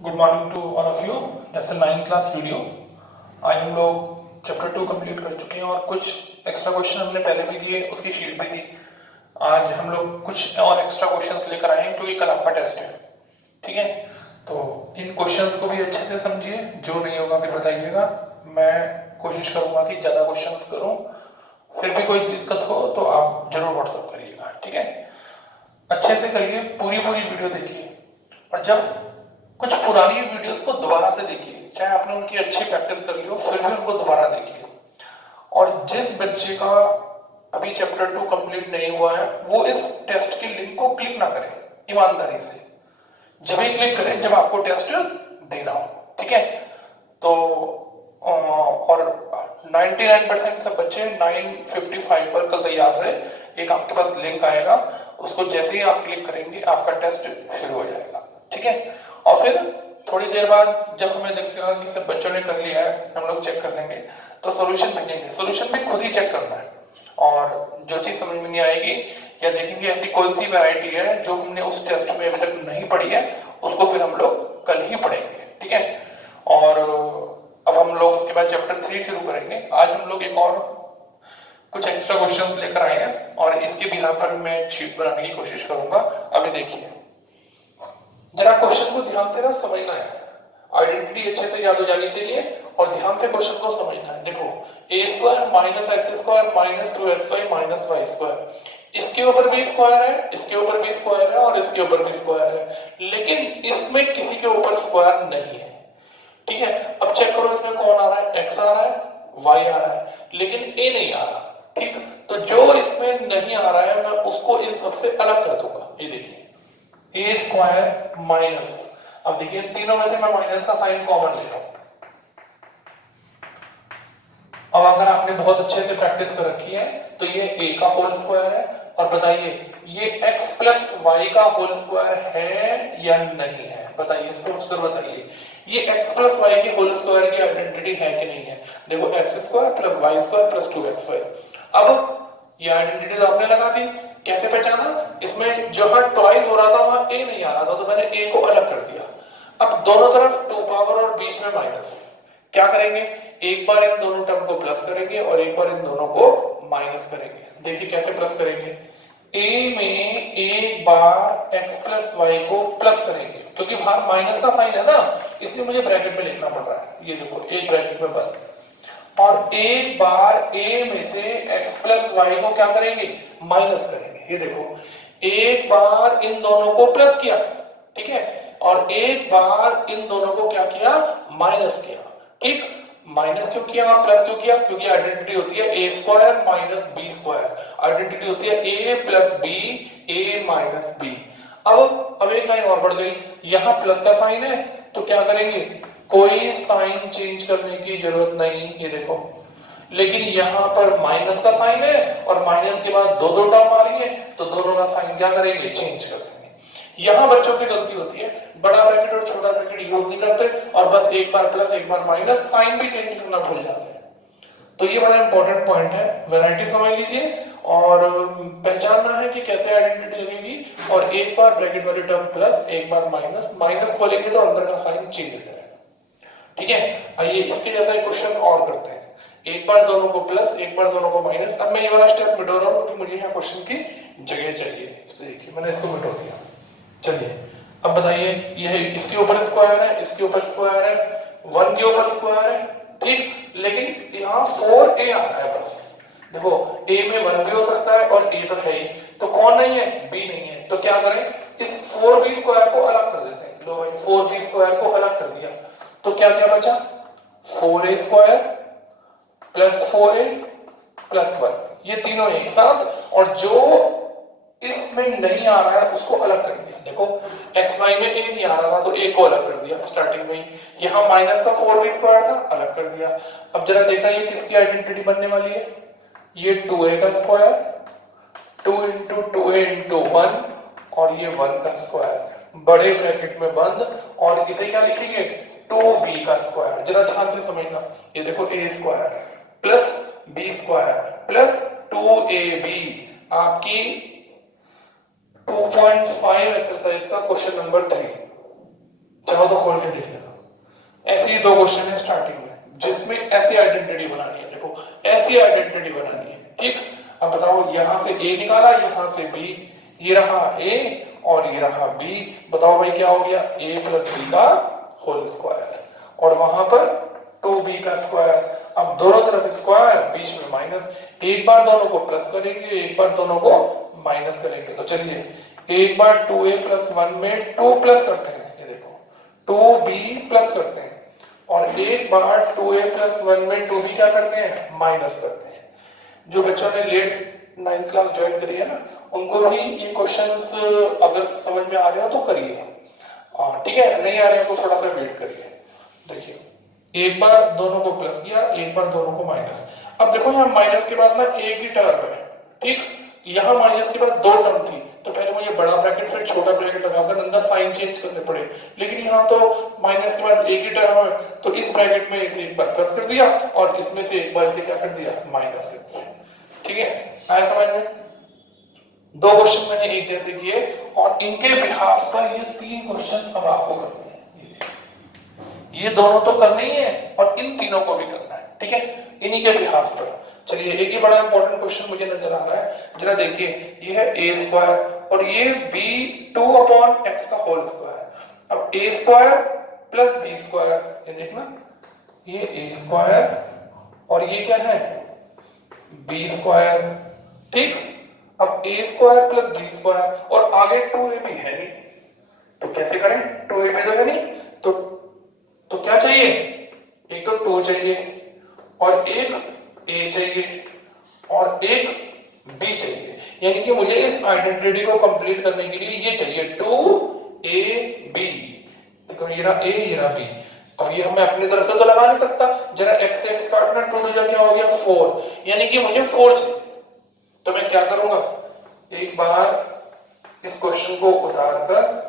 Good morning to all of you. जैसे 9th class video आज हम लोग चैप्टर 2 कंप्लीट कर चुके हैं और कुछ एक्स्ट्रा क्वेश्चन हमने पहले भी किए, उसकी शीट भी थी। आज हम लोग कुछ और एक्स्ट्रा क्वेश्चंस लेकर आए हैं क्योंकि कल आपका टेस्ट है। ठीक है, तो इन क्वेश्चंस को भी अच्छे से समझिए, जो नहीं होगा फिर बताइएगा। मैं कोशिश करूंगा कि ज़्यादा क्वेश्चंस करूं, फिर भी कोई दिक्कत हो तो आप जरूर व्हाट्सअप करिएगा। ठीक है, अच्छे से करिए, पूरी पूरी वीडियो देखिए। और जब कुछ पुरानी वीडियोस को दोबारा से देखिए, चाहे आपने उनकी अच्छी प्रैक्टिस कर ली हो फिर भी उनको दोबारा देखिए। और जिस बच्चे का अभी चैप्टर 2 कंप्लीट नहीं हुआ है वो इस टेस्ट के लिंक को क्लिक ना करे, ईमानदारी से जब ही क्लिक करें जब आपको टेस्ट देना हो। ठीक है, तो और 99% सब बच्चे 9:55 पर कल तैयार रहे। एक आपके पास लिंक आएगा, उसको जैसे ही आप क्लिक करेंगे आपका टेस्ट शुरू हो जाएगा। ठीक है, और फिर थोड़ी देर बाद जब हमें दिखेगा कि सब बच्चों ने कर लिया है, हम लोग चेक कर लेंगे, तो सॉल्यूशन भेजेंगे। सॉल्यूशन भी खुद ही चेक करना है, और जो चीज समझ में नहीं आएगी या देखेंगे ऐसी कौन सी वैरायटी है जो हमने उस टेस्ट में अभी तक नहीं पढ़ी है, उसको फिर हम लोग कल ही पढ़ेंगे। ठीक है, और अब हम लोग उसके बाद चैप्टर 3 शुरू करेंगे। आज हम लोग एक और कुछ एक्स्ट्रा क्वेश्चंस लेकर आए हैं और इसके बिहार पर मैं शीट बनाने की कोशिश करूंगा। अभी देखिए, जरा क्वेश्चन को ध्यान से ना समझना है, आइडेंटिटी अच्छे से याद हो जानी चाहिए और ध्यान से क्वेश्चन को समझना है। देखो, a square minus x square minus 2xy minus y square, इसके ऊपर भी स्क्वायर है, इसके ऊपर भी स्क्वायर है और इसके ऊपर भी स्क्वायर है, लेकिन इसमें किसी के ऊपर स्क्वायर नहीं है। ठीक है, अब चेक करो इसमें कौन आ रहा है, एक्स आ रहा है, वाई आ रहा है, लेकिन ए नहीं आ रहा। ठीक, तो जो इसमें नहीं आ रहा है मैं उसको इन सबसे अलग कर दूंगा। ये देखिए, ए स्क्वायर माइनस, अब देखिए तीनों में से मैं माइनस का साइन कॉमन ले रहा हूं। अब अगर आपने बहुत अच्छे से प्रैक्टिस कर रखी है तो ये a का होल स्क्वायर है, और बताइए ये x प्लस वाई का होल स्क्वायर है या नहीं है, बताइए, सोचकर बताइए। ये x प्लस वाई के होल स्क्वायर की आइडेंटिटी है कि नहीं है। देखो, x square plus y square plus 2xy। अब ये आइडेंटिटी तो आपने लगा दी, कैसे पहचाना, इसमें जहां ट्वाइस हो रहा था वहां a नहीं आ रहा था, तो मैंने a को अलग कर दिया। अब दोनों तरफ 2 पावर और बीच में माइनस, क्या करेंगे, एक बार इन दोनों टर्म को प्लस करेंगे और एक बार इन दोनों को माइनस करेंगे। देखिए कैसे प्लस करेंगे, a में एक बार x प्लस वाई को प्लस करेंगे, क्योंकि बाहर माइनस का साइन है ना, इसलिए मुझे ब्रैकेट में लिखना पड़ रहा है। ये देखो, एक ब्रैकेट में बंद, और एक बार a में से x प्लस वाई को क्या करेंगे, माइनस करेंगे। ये देखो, एक बार इन दोनों को प्लस किया, ठीक है, और एक बार इन दोनों को क्या किया, माइनस किया। ठीक, माइनस क्यों किया और प्लस क्यों किया, क्योंकि आइडेंटिटी होती है a square minus b square, identity होती है a plus b, a minus b. अब एक लाइन और बढ़ गई, यहां प्लस का साइन है तो क्या करेंगे, कोई साइन चेंज करने की जरूरत नहीं। ये देखो, लेकिन यहां पर माइनस का साइन है और माइनस के बाद दो दो टर्म आ रही है, तो दोनों का साइन क्या करेंगे, चेंज कर देंगे। यहां बच्चों से गलती होती है, बड़ा ब्रैकेट और छोटा ब्रैकेट यूज नहीं करते और बस एक बार प्लस एक बार माइनस, साइन भी चेंज करना भूल जाते हैं। तो ये बड़ा इंपॉर्टेंट पॉइंट है, वैरायटी समझ लीजिए और पहचानना है कि कैसे आइडेंटिटी लगेगी। और एक बार ब्रैकेट वाली टर्म प्लस, एक बार माइनस, माइनस खोलेंगे तो अंदर का साइन चेंज हो जाएगा। ठीक है, आइए इसके जैसा एक क्वेश्चन और करते हैं, एक बार दोनों को प्लस एक बार दोनों को माइनस। अब मैं ये वाला स्टेप मिटा रहा हूं क्योंकि मुझे यहाँ क्वेश्चन की जगह चाहिए, तो देखिए मैंने इसको मिटा दिया। चलिए अब बताइए, यह इसके ऊपर स्क्वायर है, इसके ऊपर स्क्वायर है, 1 के ऊपर स्क्वायर है, ठीक, लेकिन यहाँ 4a आ रहा है बस। देखो, a में 1 भी हो सकता है और a तो है ही, तो कौन नहीं है, b नहीं है, तो क्या करें, इस 4b स्क्वायर को अलग कर देते हैं। लो भाई, 4b स्क्वायर को अलग कर दिया, तो क्या क्या बचा, 4a square plus 4a plus 1, ये तीनों एक साथ, और जो इसमें नहीं आ रहा है उसको अलग कर दिया। देखो, एक्स वाई में ए नहीं आ रहा था तो ए को अलग कर दिया स्टार्टिंग में ही, यहां माइनस का 4b स्क्वायर था, अलग कर दिया। अब जरा देखना ये किसकी आइडेंटिटी बनने वाली है, ये 2a का स्क्वायर, 2 इंटू 2a इंटू 1, और ये 1 का स्क्वायर बड़े ब्रैकेट में बंद, और इसे क्या लिखेंगे, 2b का स्क्वायर। जरा ध्यान से समझना, ये देखो a square plus b square plus 2ab, आपकी 2.5 एक्सरसाइज का क्वेश्चन नंबर 3। चाहो तो खोल के देख लेना। ऐसे ही 2 क्वेश्चन है स्टार्टिंग में जिसमें ऐसी आइडेंटिटी बनानी है। देखो ऐसी आइडेंटिटी बनानी है, ठीक। अब बताओ यहां से ए निकाला, यहां से बी, ये रहा ए और ये रहा बी। बताओ भाई क्या हो गया, a प्लस बी का होल स्क्वायर और वहां पर 2b का स्क्वायर। अब दोनों तरफ स्क्वायर, बीच में माइनस। एक बार दोनों को प्लस करेंगे, एक बार दोनों को माइनस करेंगे। तो चलिए एक बार 2a प्लस 1 में 2 प्लस करते हैं, ये देखो 2b प्लस करते हैं, और एक बार 2a प्लस 1 में 2b क्या करते हैं, माइनस करते हैं। जो बच्चों ने लेट 9th क्लास ज्वाइन करी है ना, उनको भी ये क्वेश्चंस अगर समझ में आ रहे हो तो करिए, ठीक है। नहीं आ रहे हो तो थोड़ा सा वेट करिए। देखिए एक बार दोनों को प्लस किया, एक बार दोनों को माइनस। अब देखो यहाँ माइनस के बाद ना एक ही टर्म है, ठीक। यहाँ माइनस के बाद 2 टर्म थी, तो पहले मुझे बड़ा ब्रैकेट फिर छोटा ब्रैकेट लगाकर अंदर साइन चेंज करने पड़े। लेकिन यहाँ तो माइनस के बाद एक ही टर्म है, तो इस ब्रैकेट में इसे एक बार प्लस कर दिया और इसमें से एक बार इसे क्या कर दिया, माइनस कर दिया। ठीक है, आया समझ में। 2 क्वेश्चन मैंने एक जैसे किए और इनके बिहाफ पर ये 3 क्वेश्चन अब आपको करने हैं। ये दोनों तो करने ही है और इन तीनों को भी करना है, ठीक है, इन्हीं के बिहाफ पर। चलिए एक ही बड़ा इंपॉर्टेंट क्वेश्चन मुझे नजर आ रहा है, जरा देखिए। ये है a स्क्वायर और ये b 2/x का होल स्क्वायर। अब a square plus b square, ये देखना, ये a स्क्वायर और ये क्या है, b स्क्वायर, ठीक। अब a square plus b square और आगे 2ab है नहीं, तो कैसे करें, 2ab तो है नहीं, तो क्या चाहिए, एक तो 2 चाहिए और एक a चाहिए और एक b चाहिए। यानी कि मुझे इस आइडेंटिटी को कंप्लीट करने के लिए ये चाहिए 2ab। देखो ये रहा a, ये रहा b। अब ये मैं अपनी तरफ से तो लगा नहीं सकता, जरा x से x काटना, 2 2 क्या हो गया 4, यानी कि मुझे 4 चाहिए। तो मैं क्या करूंगा, एक बार इस क्वेश्चन को उतार कर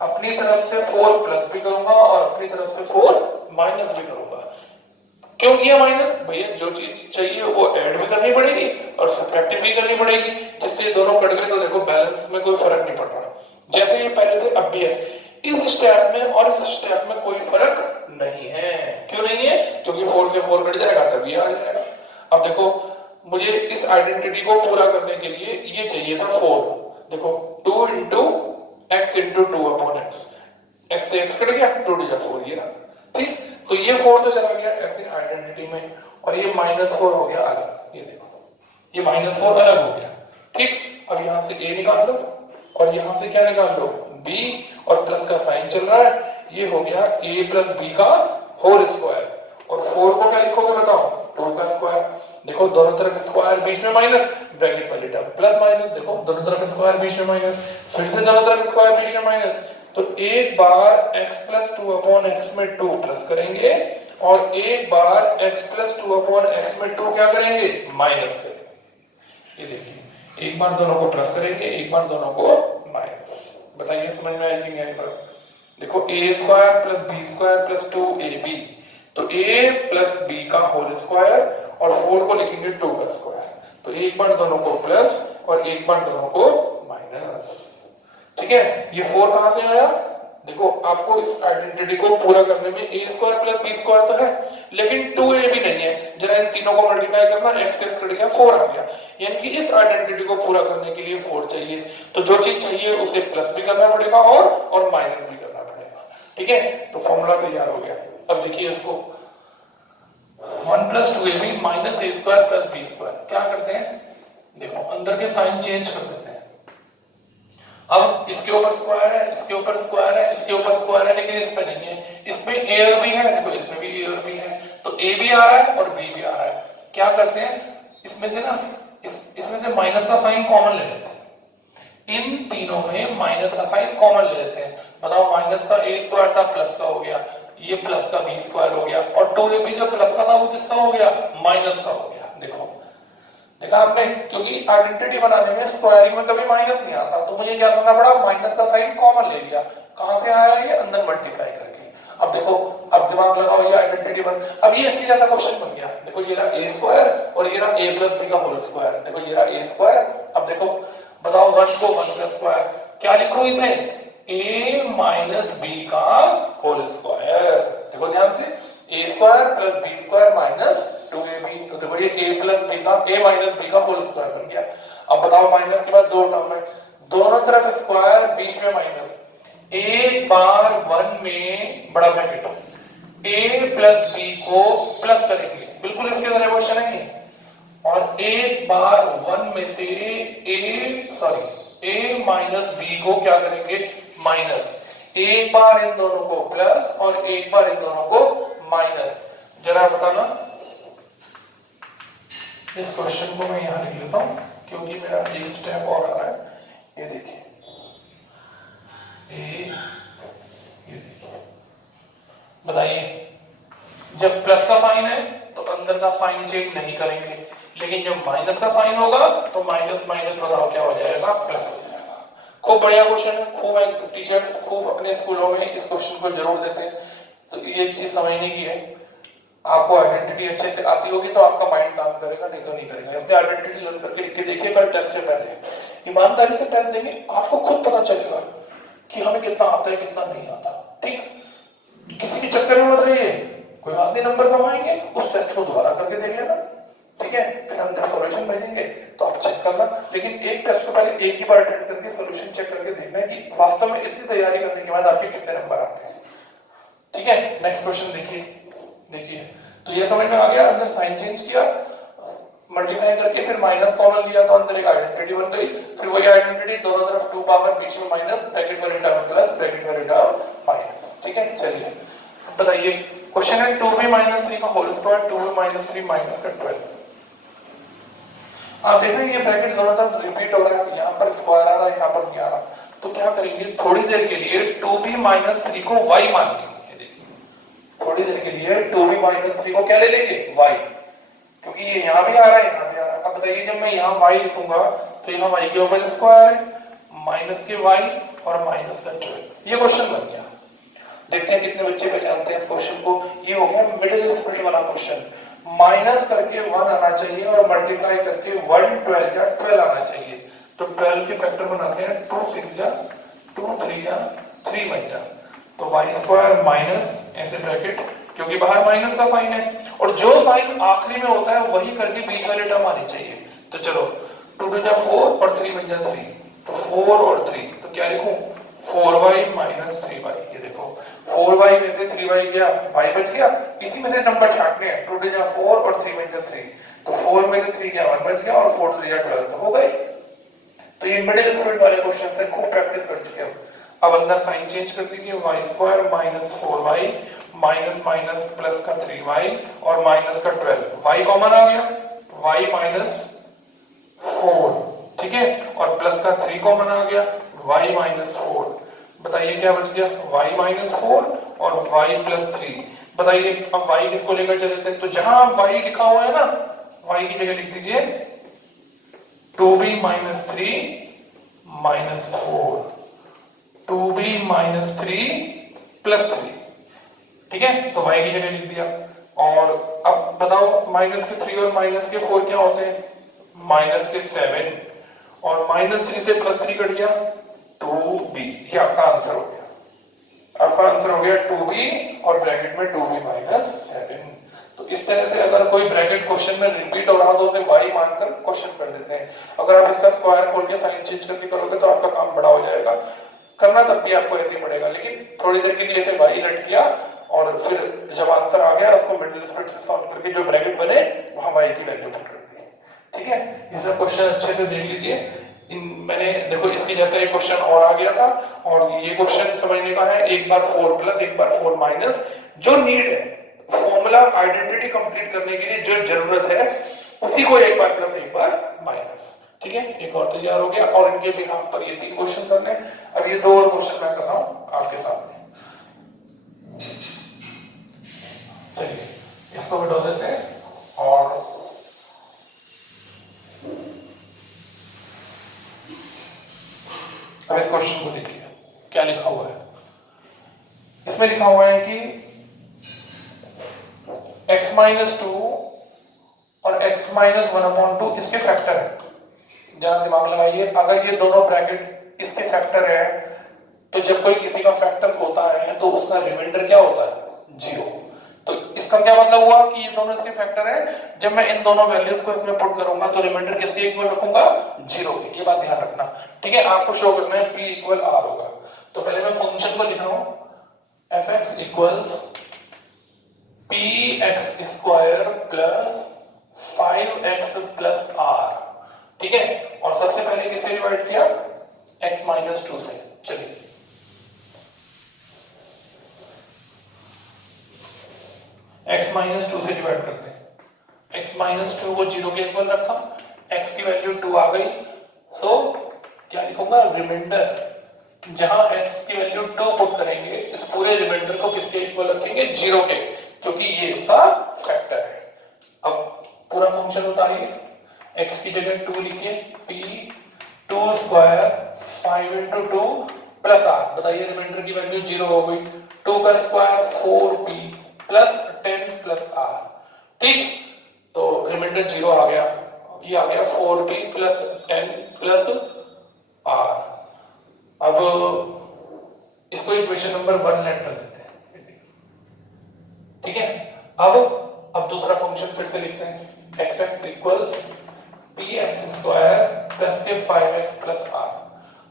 अपनी तरफ से 4 प्लस भी करूंगा और अपनी तरफ से 4 माइनस भी करूंगा। क्यों किया माइनस, भैया जो चीज चाहिए वो ऐड भी करनी पड़ेगी और सब्ट्रैक्ट भी करनी पड़ेगी, जिससे दोनों कट गए तो देखो बैलेंस में कोई फर्क नहीं पड़ रहा। जैसे ये पहले थे अब भी ऐसे, इस स्टेप में और इस स्टेप में कोई फर्क नहीं है। क्यों नहीं है, क्योंकि 4 से 4 कट जाएगा तभी आ जाएगा। अब देखो मुझे इस आइडेंटिटी को पूरा करने के लिए ये चाहिए था 4। देखो 2 into x into 2/x, x से x कट गया, 2 2 4, ये ना, ठीक। तो ये 4 तो चला गया ऐसे आइडेंटिटी में और ये -4 हो गया आगे, ये देखो ये -4 अलग हो गया, ठीक। अब यहां से a निकाल लो और यहां से क्या निकाल लो, b, और प्लस का साइन चल रहा है, ये हो गया a प्लस b का होल स्क्वायर। और 4 को क्या लिखोगे बताओ, 2 का स्क्वायर। देखो दोनों तरफ स्क्वायर, बीच में माइनस, ब्रैकेट वाली टर्म प्लस माइनस, देखो दोनों तरफ स्क्वायर, बीच में माइनस, फिर से दोनों तरफ स्क्वायर, बीच में माइनस। तो एक बार x प्लस 2/x में 2 प्लस करेंगे और एक बार x प्लस 2/x में 2 क्या करेंगे, माइनस करेंगे। ये देखिए एक बार दोनों को प्लस करेंगे, एक बार दोनों को माइनस। बताइए समझ में आई कि नहीं आई बात। देखो a square plus b square plus 2ab, तो a प्लस b का होल स्क्वायर और 4 को लिखेंगे 2 का स्क्वायर। तो एक बार दोनों को प्लस और एक बार दोनों को माइनस, ठीक है। ये 4 कहां से आया, देखो आपको इस आइडेंटिटी को पूरा करने में a square plus b square तो है, लेकिन 2ab नहीं है। जरा इन तीनों को मल्टीप्लाई करना, x से x कट गया, 4 आ गया। यानी कि इस आइडेंटिटी को पूरा करने के लिए 4 चाहिए, तो जो चीज चाहिए उसे प्लस भी करना पड़ेगा और माइनस भी करना पड़ेगा, ठीक है। तो फॉर्मूला तैयार हो गया। अब देखिए इसको 1 plus 2ab minus a square plus b square, क्या करते हैं, देखो अंदर के साइन चेंज कर देते हैं। अब इसके ऊपर स्क्वायर है, इसके ऊपर स्क्वायर है, इसके ऊपर स्क्वायर है, लेकिन इसमें नहीं है। इसमें a और b है, देखो इसमें भी a और b है, तो a भी आ रहा है और b भी आ रहा है। क्या करते हैं, इसमें से ना इसमें से माइनस का साइन कॉमन ले लेते हैं। इन तीनों में माइनस का साइन कॉमन ले लेते हैं। बताओ माइनस का a स्क्वायर था, प्लस का हो गया, ये प्लस का b स्क्वायर हो गया, और 2ab जो प्लस का था वो किसका हो गया, माइनस का हो गया। देखो देखा आपने, क्योंकि आइडेंटिटी बनाने में स्क्वायरिंग में कभी माइनस नहीं आता, तो मुझे क्या करना पड़ा, माइनस का साइन कॉमन ले लिया। कहां से आया, ये अंदर मल्टीप्लाई करके। अब देखो, अब दिमाग लगाओ, ये आइडेंटिटी बन, अब ये इसी जैसा क्वेश्चन बन गया। देखो ये रहा a स्क्वायर और ये रहा a प्लस b का होल स्क्वायर। देखो ये रहा a स्क्वायर। अब देखो बताओ 1 को 1 का स्क्वायर, क्या लिखो इसे, ए माइनस बी का होल स्क्वायर। देखो ध्यान से, a square plus b square minus 2ab। तो देखो ये a प्लस बी का, a माइनस बी का होल स्क्वायर बन गया। अब बताओ माइनस के बाद दो टर्म है, दोनों तरफ स्क्वायर बीच में माइनस। एक बार वन में बड़ा ब्रैकेट a प्लस बी को प्लस करेंगे, बिल्कुल इसके तरह क्वेश्चन है, और एक बार वन में से a माइनस बी को क्या करेंगे, माइनस। एक बार इन दोनों को प्लस और एक बार इन दोनों को माइनस। जरा बताना, इस क्वेश्चन को मैं यहां लिख लेता हूं क्योंकि मेरा एक स्टेप और आ रहा है। ये देखिए ये देखिए, बताइए जब प्लस का साइन है तो अंदर का साइन चेंज नहीं करेंगे, लेकिन जब माइनस का साइन होगा तो माइनस माइनस बताओ क्या हो जाएगा, प्लस हो जाएगा। खूब बढ़िया क्वेश्चन है, खूब टीचर्स खूब अपने स्कूलों में इस क्वेश्चन को जरूर देते हैं। तो ये चीज समझने की है, आपको आइडेंटिटी अच्छे से आती होगी तो आपका माइंड काम करेगा, नहीं तो नहीं करेगा। इसलिए आइडेंटिटी लर्न करके लिख के देखिए, कल टेस्ट से पहले ईमानदारी से टेस्ट देंगे, आपको खुद पता चलेगा कि हमें कितना आता है कितना नहीं आता। ठीक, किसी के चक्कर में मत रहिए, कोई बात नहीं, नंबर कमाएंगे, उस टेस्ट को दोबारा करके देख लेना, ठीक है, फिर हम जब सॉल्यूशन भेजेंगे तो आप चेक करना। लेकिन एक टेस्ट को पहले एक ही बार अटेंड करके सॉल्यूशन चेक करके देखना है कि वास्तव में इतनी तैयारी करने के बाद आपके कितने नंबर आते हैं। ठीक है, नेक्स्ट क्वेश्चन देखिए तो ये समझ में आ गया, अंदर साइन चेंज किया, मल्टीप्लाई करके फिर माइनस कॉमन लिया तो अंदर एक आइडेंटिटी बन गई। फिर वही आइडेंटिटी दोनों तरफ 2 पावर बीच में माइनस, ब्रैकेट वाली टर्म प्लस, ब्रैकेट वाली टर्म माइनस। ठीक है, चलिए बताइए क्वेश्चन है 2b माइनस 3 का whole square, 2b minus 3 minus का 12। आप देख रहे हैं ये ब्रैकेट दोनों तरफ रिपीट हो रहा है, यहाँ पर स्क्वायर आ रहा है, यहाँ पर नहीं आ रहा। तो क्या करेंगे, थोड़ी देर के लिए 2b माइनस 3 को y मान लेंगे। थोड़ी देर के लिए 2b माइनस 3 को क्या ले लेंगे, y, क्योंकि ये यहाँ भी आ रहा है यहाँ भी आ रहा है। अब बताइए जब मैं यहाँ y लिखूंगा तो यहाँ y के ऊपर स्क्वायर है, माइनस के y और माइनस का 12। ये क्वेश्चन बन गया। देखते हैं कितने बच्चे पहचानते हैं इस क्वेश्चन को। ये हो गया मिडिल स्प्लिट वाला क्वेश्चन। माइनस करके 1 आना चाहिए और मल्टीप्लाई करके 1 12 या 12 आना चाहिए। तो 12 के फैक्टर बनाते हैं, 2 6 या 2 3 या 3 बन जा, तो y स्क्वायर माइनस ऐसे ब्रैकेट, क्योंकि बाहर माइनस का साइन है और जो साइन आखिरी में होता है वही करके बीच वाली टर्म आनी चाहिए। तो चलो 2 2 जा 4 और 3 बन जा 3, तो 4 और 3, तो क्या लिखूं, 4y माइनस 3y। ये देखो 4y में से 3y गया, y बच गया, इसी में से नंबर छांटने हैं, 2 जा 4 और 3 बन जा 3, तो 4 में से 3 गया 1 बच गया और 4 3 जा 12, तो हो गई। तो ये मिडिल स्प्लिट वाले क्वेश्चन से खूब प्रैक्टिस कर चुके हैं। अब अंदर साइन चेंज कर दीजिए, y square minus 4y minus minus plus का 3y और माइनस का 12, y कॉमन आ गया, y माइनस 4, ठीक है, और प्लस का 3 कॉमन आ गया, y माइनस 4। बताइए क्या बच गया, y माइनस 4 और y प्लस 3। बताइए अब y किसको लेकर चले थे, तो जहां y लिखा हुआ है ना, y की जगह लिख दीजिए 2b minus 3 minus 4, 2b minus 3 plus 3, ठीक है, तो y की जगह लिख दिया। और अब बताओ माइनस के 3 और माइनस के 4 क्या होते हैं, माइनस के 7, और माइनस 3 से प्लस 3 कट गया 2b। ये आपका आंसर हो गया, आपका आंसर हो गया 2b और ब्रैकेट में 2b माइनस 7। तो इस तरह से अगर कोई ब्रैकेट क्वेश्चन में रिपीट हो रहा तो उसे y मानकर क्वेश्चन कर देते हैं। अगर आप इसका स्क्वायर खोल के साइन चेंज करके करोगे तो आपका काम बड़ा हो जाएगा, करना तब भी आपको ऐसे ही पड़ेगा, लेकिन थोड़ी देर के लिए ऐसे y लट किया और फिर जब आंसर आ गया उसको मिडिल स्प्लिट से सॉल्व करके जो ब्रैकेट बने वहां y की वैल्यू पुट कर दी। ठीक है, ये सब क्वेश्चन अच्छे से देख लीजिए। मैंने देखो इसकी जैसा एक क्वेश्चन और आ गया था, और ये क्वेश्चन समझने का है, एक बार 4 प्लस एक बार 4 माइनस। जो नीड है फॉर्मूला आइडेंटिटी कंप्लीट करने के लिए जो जरूरत है उसी को एक बार प्लस एक बार माइनस। ठीक है, एक और तैयार हो गया, और इनके बिहाफ पर ये 3 क्वेश्चन करने। अब ये 2 और क्वेश्चन मैं कर रहा हूं आपके सामने। चलिए इसको हटा देते हैं और अब इस क्वेश्चन को देखिए क्या लिखा हुआ है। इसमें लिखा हुआ है कि x माइनस 2 और x माइनस 1/2 इसके फैक्टर है। जरा दिमाग लगाइए, अगर ये दोनों ब्रैकेट इसके फैक्टर है तो जब कोई किसी का फैक्टर होता है तो उसका रिमाइंडर क्या होता है, 0। तो इसका क्या मतलब हुआ कि ये दोनों इसके फैक्टर है। जब मैं इन दोनों वैल्यूज को इसमें पुट करूंगा तो रिमाइंडर किसके इक्वल रखूंगा, 0 के। ये बात ध्यान रखना, ठीक है। आपको शो करना है p इक्वल r होगा। तो पहले मैं फंक्शन को लिख रहा हूं, fx equals px square plus 5x plus r, ठीक है। और सबसे पहले किससे डिवाइड किया, x माइनस 2 से। चलिए x माइनस 2 से डिवाइड करते हैं। x माइनस 2 को 0 के इक्वल रखा, x की वैल्यू 2 आ गई। सो क्या लिखूंगा, रिमाइंडर, जहां x की वैल्यू 2 पुट करेंगे इस पूरे रिमाइंडर को किसके इक्वल रखेंगे, 0 के, क्योंकि ये इसका फैक्टर है। अब पूरा फंक्शन उतारिए, x की जगह 2 लिखिए, p 2 square 5 into 2 plus r। बताइए रिमाइंडर की वैल्यू 0 हो गई, 2 का square 4p plus 10 plus r, ठीक। तो रिमाइंडर 0 आ गया, ये आ गया 4p प्लस 10 प्लस r। अब इसको इक्वेशन नंबर 1 लेट कर लेते हैं, ठीक है। अब दूसरा फंक्शन फिर से लिखते हैं, fx equals px square plus के 5x प्लस r।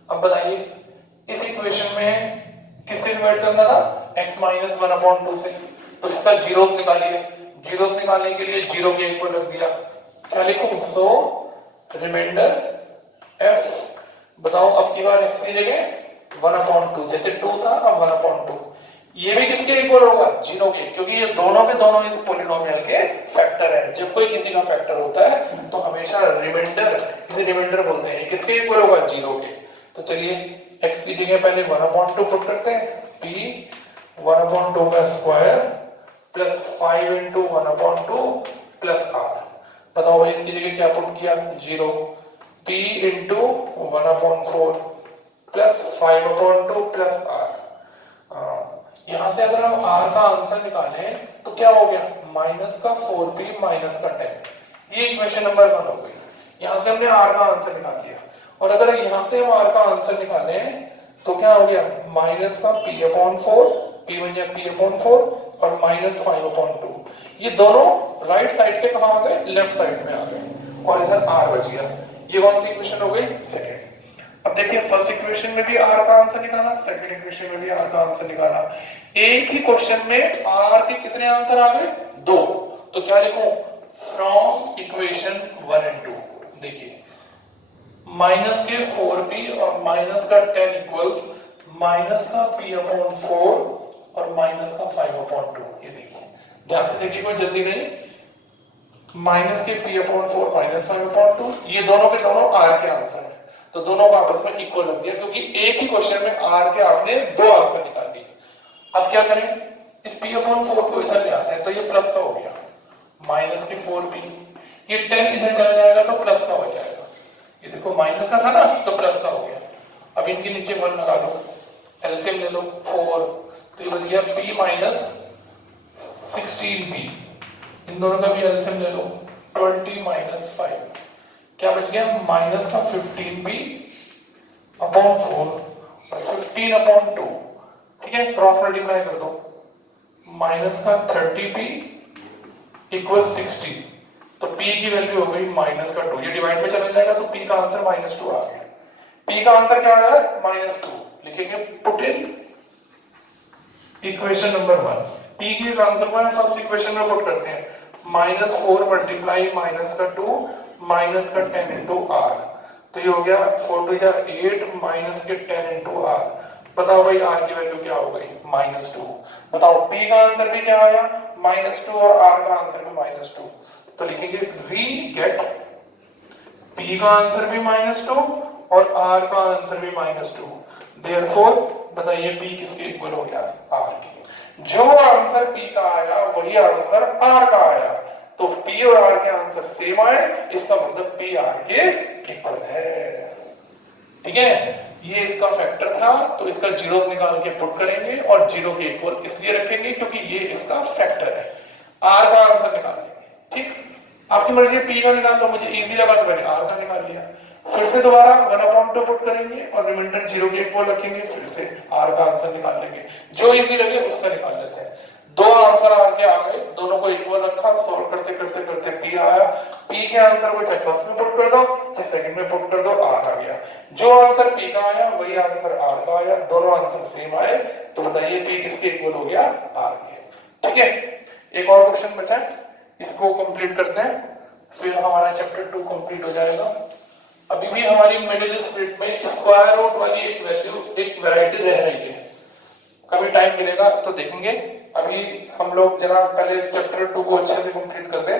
अब बताइए इस इक्वेशन में किससे डिवाइड करना था, x माइनस 1/2 से। तो इसका जीरोस निकालिए, जीरोस निकालने के लिए 0 के इक्वल रख दिया। क्या लिखूं, सो रिमाइंडर f, बताओ अब की बार x की जगह 1/2, जैसे 2 था अब 1/2। ये भी किसके इक्वल होगा, 0 के, क्योंकि ये दोनों के दोनों इस पॉलिनोमियल के फैक्टर है। जब कोई किसी का फैक्टर होता है तो हमेशा रिमाइंडर, इसे रिमाइंडर बोलते हैं, किसके इक्वल होगा, 0 के। तो चलिए x की जगह पहले 1/2 पुट करते हैं, p 1/2 का square plus 5 into 1/2 plus r। बताओ भाई इसकी जगह क्या पुट किया, 0, p into 1/4 plus 5/2 plus r। यहां से अगर हम r का आंसर निकालें तो क्या हो गया, माइनस का 4p माइनस का 10। ये इक्वेशन नंबर 1 हो गई। यहां से हमने r का आंसर निकाल लिया। और अगर यहां से हम r का आंसर निकालें तो क्या हो गया, माइनस का p/4, p बन गया p/4 और माइनस 5/2। ये दोनों राइट साइड से कहां आ गए, लेफ्ट साइड में आ गए, और इधर r बच गया। ये कौन सी इक्वेशन हो गई, सेकंड। अब देखिए फर्स्ट इक्वेशन में भी r का आंसर निकाला, सेकंड इक्वेशन में भी r का आंसर निकाला। एक ही क्वेश्चन में r के कितने आंसर आ गए, 2। तो क्या लिखूं, फ्रॉम इक्वेशन 1 एंड 2। देखिए माइनस के 4p और माइनस का 10 इक्वल्स माइनस का p/4 और माइनस का 5/2। ये देखिए ध्यान से देखिए, कोई जल्दी नहीं। माइनस के p/4 माइनस 5/2, ये दोनों के दोनों r के आंसर है। तो दोनों को आपस में इक्वल रख दिया, क्योंकि एक ही क्वेश्चन में r के आपने 2 आंसर निकाल दिए। अब क्या करें, इस p/4 को इधर ले आते हैं तो ये प्लस का हो गया, माइनस के 4p, ये 10 इधर चला जाएगा तो प्लस का हो जाएगा। ये देखो माइनस का था ना तो प्लस का हो गया। अब इनके नीचे 1 लगा लो, एलसीएम ले लो 4, तो ये बच गया p माइनस 16p। इन दोनों का भी एलसीएम ले लो, 20 माइनस 5, क्या बच गया, माइनस का 15p/4 और 15/2, ठीक है। क्रॉस मल्टीप्लाई कर दो, माइनस का 30p इक्वल 60। तो p की वैल्यू हो गई माइनस का 2। ये डिवाइड में चला जाएगा तो p का आंसर -2 आ गया। p का आंसर क्या आया, -2। लिखेंगे put in equation number 1। p के आंसर को फर्स्ट इक्वेशन में पुट करते हैं, -4 मल्टीप्लाई माइनस का 2 माइनस का 10 इंटू r। तो ये हो गया 4 2 8 माइनस के 10 इंटू r। बताओ भाई r की वैल्यू क्या हो गई, -2। बताओ p का आंसर भी क्या आया, -2 और r का आंसर भी -2। तो लिखेंगे वी गेट p का आंसर भी -2 और r का आंसर भी -2। देयरफॉर बताइए p किसके इक्वल हो गया, r के। जो आंसर p का आया वही आंसर r का आया। तो p और r के आंसर सेम आए, इसका मतलब p r के इक्वल है, ठीक है। ये इसका फैक्टर था, तो इसका जीरोस निकाल के पुट करेंगे और 0 के इक्वल इसलिए रखेंगे क्योंकि ये इसका फैक्टर है। r का आंसर निकाल लेंगे, ठीक। आपकी मर्जी है p का निकाल लो, मुझे इजी लगा तो मैंने r का निकाल लिया। फिर से दोबारा 1/2 पुट करेंगे और रिमाइंडर 0 के इक्वल रखेंगे, फिर से आर का आंसर निकाल लेंगे, जो इजी लगे उसका निकाल लेते हैं। दो आंसर आर के आ गए, दोनों को इक्वल रखा, सॉल्व करते करते करते पी आया। पी के आंसर को चाहे फर्स्ट में पुट कर दो चाहे सेकंड में पुट कर दो, आर आ गया। जो आंसर पी का आया वही आंसर आर का आया, दोनों आंसर सेम आए, तो बताइए पी किसके इक्वल हो गया, आर के। ठीक है, एक और क्वेश्चन बचा है, इसको कंप्लीट करते हैं, फिर हमारा चैप्टर 2 कंप्लीट हो जाएगा। अभी भी हमारी मिडिल स्प्लिट में स्क्वायर रूट वाली एक वैल्यू, एक वैरायटी रह रही है, कभी टाइम मिलेगा तो देखेंगे। अभी हम लोग जरा पहले इस चैप्टर 2 को अच्छे से कंप्लीट कर दें।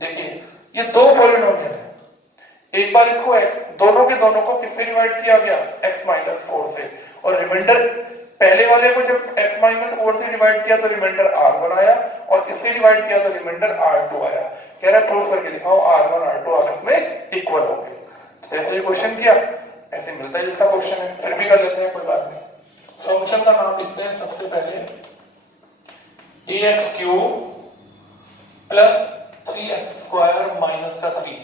देखिए ये दो पॉलिनोमियल है, एक बार इसको दोनों के दोनों को किससे डिवाइड किया गया, x-4 से, और रिमाइंडर पहले वाले को जब x-4 से डिवाइड किया तो रिमाइंडर r1 आया, और इससे डिवाइड किया तो रिमाइंडर r2 आया। कह रहा है प्रूफ करके दिखाओ r1 r2 आपस में इक्वल हो गए। जैसे ये क्वेश्चन किया ऐसे मिलता जुलता क्वेश्चन है, फिर भी कर लेते हैं, कोई बात नहीं। फंक्शन का नाम लिखते हैं सबसे पहले ax³ प्लस 3x² माइनस का 3,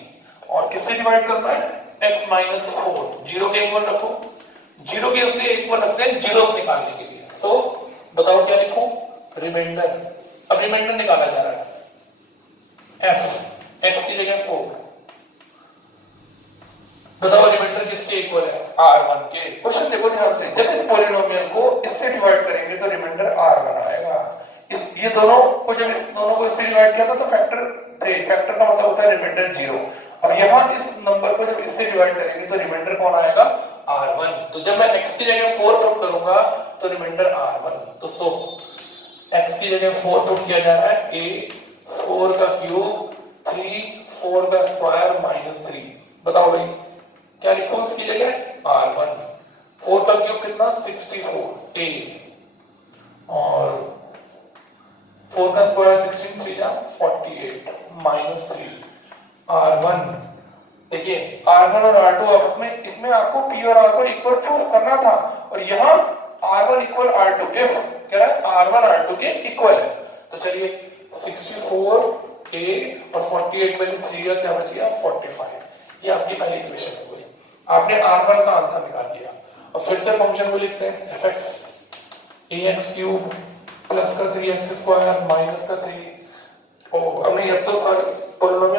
और किससे डिवाइड करना है, x-4, 0 के इक्वल रखो, 0 के इसलिए इक्वल रखते हैं जीरो निकालने के लिए। सो बताओ क्या लिखूं, रिमाइंडर, अब रिमाइंडर निकाला जा रहा है f, x की जगह 4, बताओ रिमाइंडर किसके इक्वल है, r1 के। क्वेश्चन देखो ध्यान से, जब इस पॉलिनोमियल को इससे डिवाइड करेंगे तो रिमाइंडर r1 आएगा। ये दोनों को जब इस दोनों को इससे डिवाइड किया था तो फैक्टर थे, फैक्टर का मतलब होता है रिमाइंडर 0। अब यहाँ इस नंबर को जब इससे डिवाइड करेंगे तो रिमाइंडर कौन आएगा, r1। तो जब मैं x की जगह 4 पुट करूंगा तो रिमाइंडर r1, तो सो x की जगह 4 पुट किया जा रहा है, a 4 का क्यूब 3 4 का स्क्वायर माइनस 3। बताओ भाई क्या लिखूं इसकी जगह, r1, 4 का क्यूब कितना 64 a, और 4 का स्क्वायर 16 3 या 48 माइनस 3 r1। देखिए r1 और r2 आपस में, इसमें आपको p और r को इक्वल प्रूफ करना था, और यहाँ r1 इक्वल r2, इफ कह रहा है r1 r2 के इक्वल है, तो चलिए 64 a और 48 में 3 का क्या बच गया 45। ये आपकी पहली इक्वेशन हो गई, आपने r1 का आंसर निकाल लिया। और फिर से फंक्शन को लिखते हैं fx ax³ प्लस का 3x² माइनस का 3। हमने ये तो सारे पॉलिनोमियल